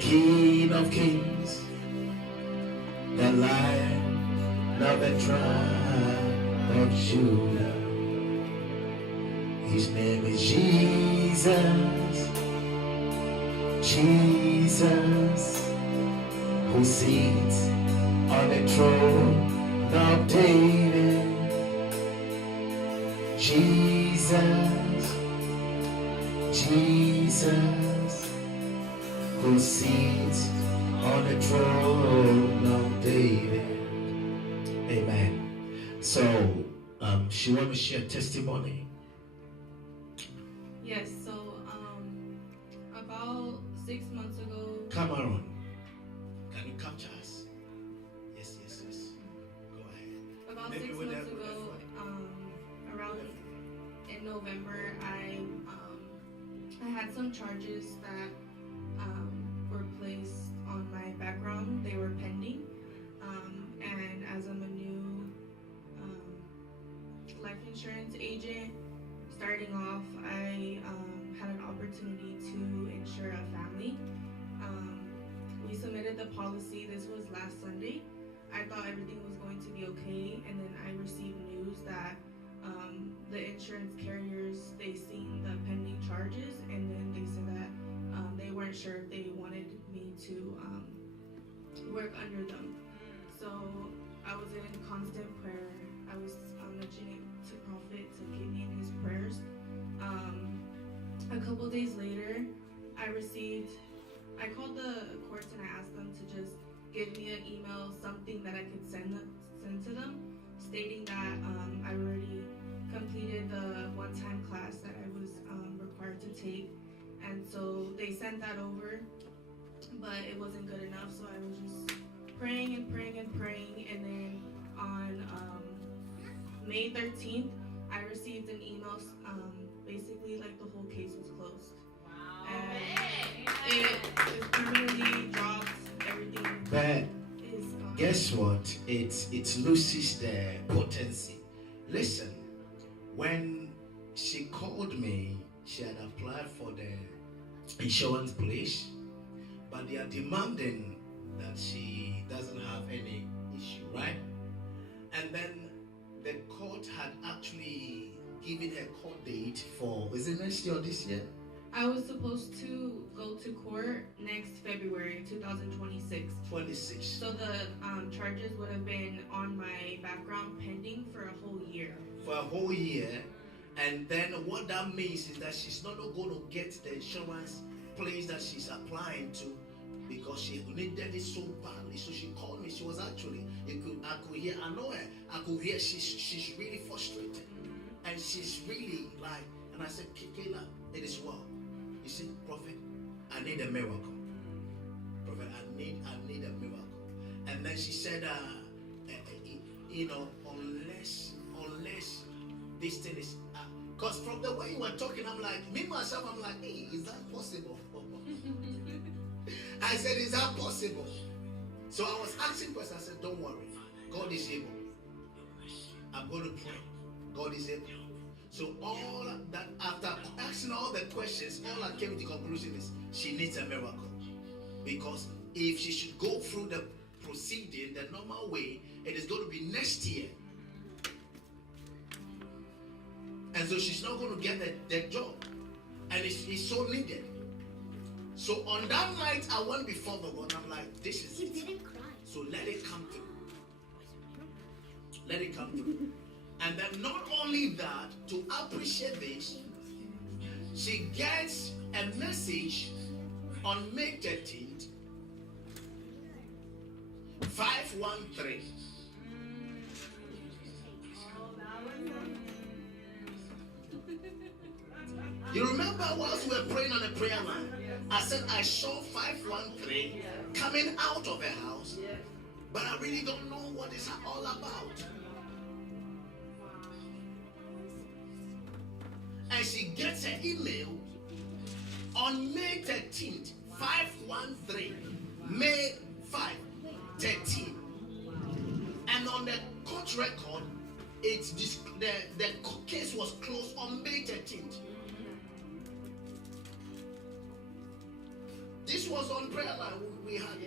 King of kings, the Lion of the tribe of Judah. His name is Jesus, Jesus, who sits on the throne of David. Jesus, Jesus, who sits on the throne of David. Amen. So, she want to share testimony. Yes, so about 6 months ago. Come on. Can you capture us? Yes. Go ahead. About Maybe 6 months ago, around in November, I had some charges that were placed on my background. They were pending, and as I'm a new life insurance agent, starting off, I had an opportunity to insure a family. We submitted the policy. This was last Sunday. I thought everything was going to be okay, and then I received news that the insurance carriers, they seen the pending charges, and then they said that they weren't sure if they wanted me to work under them. So I was in constant prayer. I was mentioning to Prophet to keep me in his prayers. A couple days later, I called the courts and I asked them to just give me an email, something that I could send to them, stating that I already completed the one-time class that I was required to take. And so they sent that over, but it wasn't good enough, so I was just praying, and then on May 13th, I received an email, basically like the whole case was closed. Wow. And it permanently dropped everything. But guess what? It loses the potency. Listen, when she called me, she had applied for the insurance place, but they are demanding that she doesn't have any issue, right? And then the court had actually given her court date for, is it next year or this year? I was supposed to go to court next February 2026. 26. So the charges would have been on my background pending for a whole year. For a whole year. And then what that means is that she's not going to get the insurance place that she's applying to because she needed it so badly. So she called me. She was actually, I could hear, I know her. I could hear she's really frustrated. And she's really like, and I said, Kayla, it is well. You see, Prophet, I need a miracle. Prophet, I need a miracle. And then she said, unless this thing is, because from the way you were talking, I'm like, me myself, I'm like, hey, is that possible? I said, is that possible? So I was asking questions. I said, don't worry, God is able. I'm going to pray. God is able. So all that, after asking all the questions, all I came to the conclusion is she needs a miracle. Because if she should go through the proceeding the normal way, it is going to be next year. And so she's not going to get the job. And it's so needed. So on that night, I went before the Lord. I'm like, this is it. Didn't cry. So let it come through. Let it come through. And then not only that, to appreciate this, she gets a message on May 13th, 513. You remember whilst we were praying on the prayer line, I said I saw 513 coming out of her house, but I really don't know what it's all about. And she gets an email on May 13th, 513, May 5, 13. And on the court record, the case was closed on May 13th. This was on prayer line. We had